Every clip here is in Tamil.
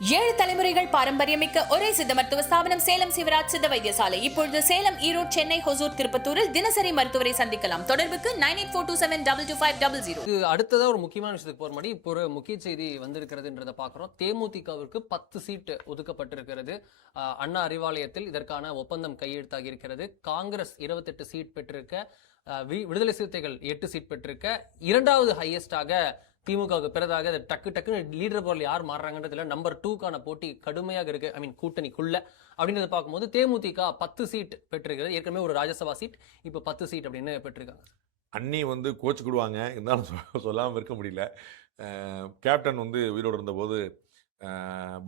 ஏழு தலைமுறைகள் பாரம்பரியமிக்க ஒரே சித்த மருத்துவ ஸ்தாபனம் சேலம் சிவராஜ் சித்த வைத்தியசாலை. இப்பொழுது சேலம், ஈரோடு, சென்னை, ஹொசூர், திருப்பத்தூரில் தினசரி மருத்துவரை சந்திக்கலாம். தொடர்புக்கு 9842722500. அடுத்ததா ஒரு முக்கியமான விஷயத்துக்கு போற மாதிரி இப்போ ஒரு முக்கிய செய்தி வந்திருக்கிறதுன்றத பாக்குறோம். தேமுதிகவிற்கு 10 சீட் ஒதுக்கப்பட்டிருக்கிறது. அண்ணா அறிவாலயத்தில் இதற்கான ஒப்பந்தம் கையெழுத்தாகி இருக்கிறது. காங்கிரஸ் 28 சீட் பெற்றிருக்க, விடுதலை சிறுத்தைகள் 8 சீட் பெற்றிருக்க, இரண்டாவது ஹையஸ்டாக திமுகவுக்கு பிறதாக டக்குன்னு லீடர் போர்ல யார் மாறுறாங்கன்றதுல நம்பர் 2க்கான போட்டி கடுமையாக இருக்கு. கூட்டணிக்குள்ள அப்படின்றத பார்க்கும்போது தேமுதிக 10 சீட் பெற்றிருக்கிறது. ஏற்கனவே ஒரு ராஜ்யசபா சீட், இப்ப 10 சீட் அப்படின்னு பெற்றிருக்காங்க. அண்ணி கோச்சுக்கிடுவாங்க, இருந்தாலும் சொல்லாமல் இருக்க முடியல. கேப்டன் உயிரோடு இருந்தபோது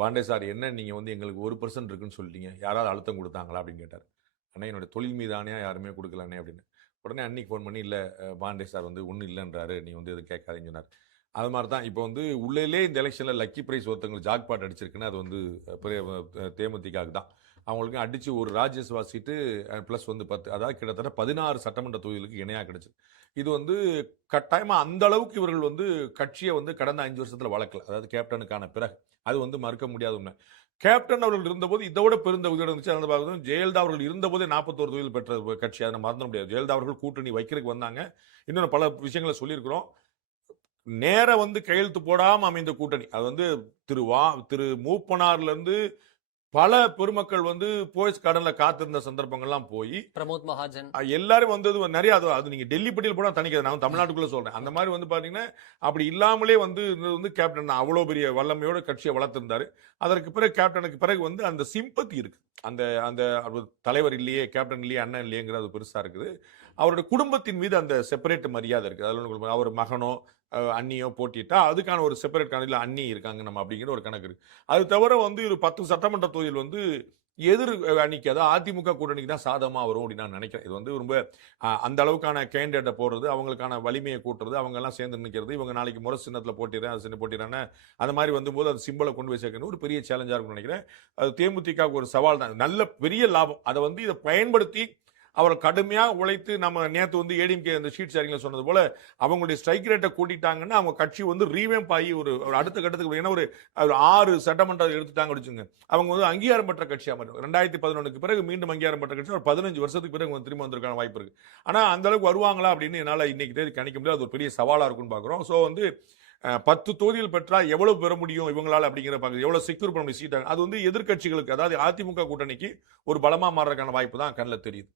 பாண்டே சார் என்ன நீங்கள் எங்களுக்கு 1% இருக்குன்னு சொல்லிட்டீங்க, யாராவது அழுத்தம் கொடுத்தாங்களா அப்படின்னு கேட்டார். அண்ணா என்னோட தொழில் மீதானே யாருமே கொடுக்கல அண்ணே அப்படின்னு. உடனே அன்னைக்கு ஃபோன் பண்ணி இல்லை பாண்டே சார் ஒன்றும் இல்லைன்றாரு, நீ எதுவும் கேட்காதீங்கன்னு சொன்னார். அது மாதிரி தான் இப்போ உள்ளே இந்த எலெக்ஷனில் லக்கி ப்ரைஸ் ஒருத்தவங்களுக்கு ஜாக்பாட் அடிச்சிருக்குன்னு அது பெரிய தேமுதிகாவுக்கு தான். அவங்களுக்கு அடித்து ஒரு ராஜ்யசபா சீட்டு ப்ளஸ் 10, அதாவது கிட்டத்தட்ட 16 சட்டமன்ற தொகுதிகளுக்கு இணையாக கிடச்சிது. இது கட்டாயமாக அந்த அளவுக்கு இவர்கள் கட்சியை கடந்த 5 வருஷத்தில் வளர்க்கல. அதாவது கேப்டனுக்கான பிறகு அது மறுக்க முடியாத உண்மை. கேப்டன் அவர்கள் இருந்தபோது இதோட பெருந்தொகுதியோடு இருந்துச்சு. அதை பார்க்கும்போது ஜெயலலிதா அவர்கள் இருந்தபோதே 41 தொகுதியில் பெற்ற கட்சி, அதை மறந்துட முடியாது. ஜெயலலிதா அவர்கள் கூட்டணி வைக்கிறதுக்கு வந்தாங்க. இன்னொன்று பல விஷயங்களை சொல்லியிருக்கிறோம். நேர கையெழுத்து போடாம அமைந்த கூட்டணி. அது திரு மூப்பனார்ல இருந்து பல பெருமக்கள் போயஸ் கடன்ல காத்திருந்த சந்தர்ப்பங்கள்லாம் போய் பிரமோத் மகாஜன் எல்லாரும் வந்தது நிறைய. அது நீங்க டெல்லி பட்டியல் போட தனிக்காது, நான் தமிழ்நாட்டுக்குள்ள சொல்றேன். அந்த மாதிரி பாத்தீங்கன்னா அப்படி இல்லாமலே கேப்டன் அவ்வளவு பெரிய வல்லமையோட கட்சியை வளர்த்திருந்தாரு. அதற்கு பிறகு கேப்டனுக்கு பிறகு அந்த சிம்பத்தி இருக்கு. அந்த அந்த தலைவர் இல்லையே, கேப்டன் இல்லையே, அண்ணன் இல்லையேங்கிறது பெருசா இருக்குது. அவருடைய குடும்பத்தின் மீது அந்த செப்பரேட் மரியாதை இருக்கு. அதில் அவர் மகனோ அண்ணியோ போட்டிட்டா அதுக்கான ஒரு செப்பரேட் கணக்கில் அண்ணி இருக்காங்க நம்ம அப்படிங்கிற ஒரு கணக்கு இருக்கு. அது தவிர ஒரு 10 சட்டமன்ற தொகுதியில் எதிர் அணிக்கு, அதாவது அதிமுக கூட்டணிக்கு தான் சாதகமா வரும் அப்படின்னு நான் நினைக்கிறேன். இது ரொம்ப அந்த அளவுக்கான கேண்டிடேட்டை போடுறது, அவங்களுக்கான வலிமையை கூட்டுறது, அவங்க எல்லாம் சேர்ந்து நிற்கிறது. இவங்க நாளைக்கு முறை சின்னத்தில் போட்டிடுறேன், அது சின்ன போட்டிடுறேன்னு அந்த மாதிரி போது அது சிம்பிளை கொண்டு போய் சேர்க்கணும் ஒரு பெரிய சேலஞ்சா இருக்கும்னு நினைக்கிறேன். அது தேமுதிகவுக்கு ஒரு சவால் தான், நல்ல பெரிய லாபம். அதை இதை பயன்படுத்தி அவர் கடுமையாக உழைத்து, நம்ம நேற்று ஏடிஎம்கே அந்த ஷீட் ஷேரிங்ல சொன்னது போல அவங்களுடைய ஸ்ட்ரைக் ரேட்டை கூட்டிட்டாங்கன்னா அவங்க கட்சி ரீவேம்ப் ஆகி ஒரு அடுத்த கட்டத்துக்கு, ஏன்னா ஒரு 6 சட்டமன்றம் எடுத்துட்டாங்க வச்சுங்க, அவங்க அங்கீகாரம் பெற்ற கட்சியாக மாறும். 2011க்கு பிறகு மீண்டும் அங்கீகாரம் பெற்ற கட்சி ஒரு 15 வருஷத்துக்கு பிறகு திரும்ப வந்திருக்கான வாய்ப்பு இருக்கு. ஆனால் அந்த அளவுக்கு வருவாங்களா அப்படின்னு என்னால் இன்னைக்கு தேதி கணிக்க முடியாது. அது ஒரு பெரிய சவாலாக இருக்குன்னு பார்க்குறோம். ஸோ 10 தொகுதிகள் பெற்றா எவ்வளவு பெற முடியும் இவங்களால அப்படிங்கிற பார்க்குறது, எவ்வளவு செக்யூர் பண்ண முடியும் சீட்டாங்க. அது எதிர்கட்சிகளுக்கு, அதாவது அதிமுக கூட்டணிக்கு ஒரு பலமா மாறுறதுக்கான வாய்ப்பு தான் கண்ணில் தெரியுது.